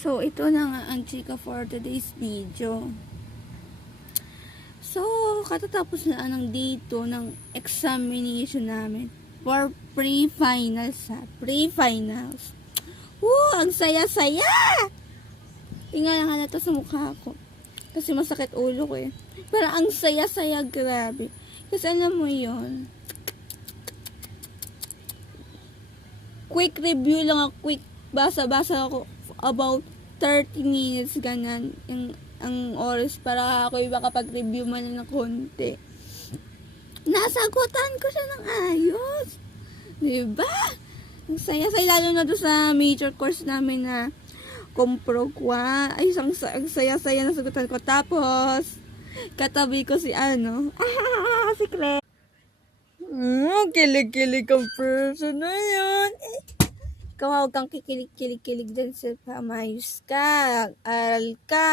So, ito na nga ang chika for today's video. So, katatapos na ng dito ng examination namin for pre-finals ha. Pre-finals. Woo! Ang saya-saya! Tingnan lang halata sa mukha ko. Kasi masakit ulo ko eh. Pero ang saya-saya, grabe. Kasi alam mo yon, quick review lang ako, quick basa-basa ako about 30 minutes ganun ang oras para ako makapag-review man lang ng konti. Nasagutan ko siya ng ayos. Diba? Ang saya-saya, lalo na doon sa major course namin na Comprogwa. Ay, ang saya-saya na sagutan ko. Tapos, katabi ko si si Claire. Kilig-kilig ang person na yun. Ikaw huwag kang kikilig-kilig din sa pamayos ka. Aral ka.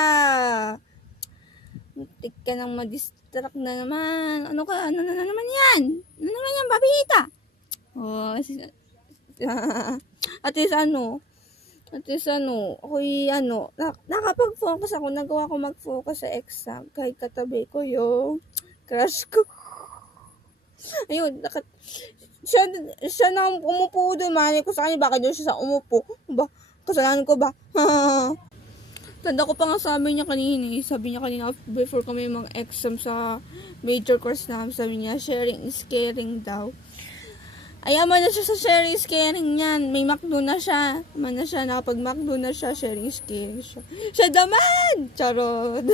Muntik ka nang madistract na naman. Ano ka? Ano na naman yan? Ano naman yan, babita? Oh, at least ako'y nakapag-focus ako, nagawa ko mag-focus sa exam, kahit katabi ko yung crush ko. Ayun, siya na umupo doon, mani ko sa kanya, bakit doon siya sa umupo? Ba, kasalanan ko ba? Tanda ko pa nga sabi niya kanina, before kami mga exam sa major course namin, sabi niya, sharing is caring daw. Ayaman na siya sa sharing is caring niyan. May McDo na siya. Nakapag McDo na siya, sharing is caring siya. Siya naman! Charot!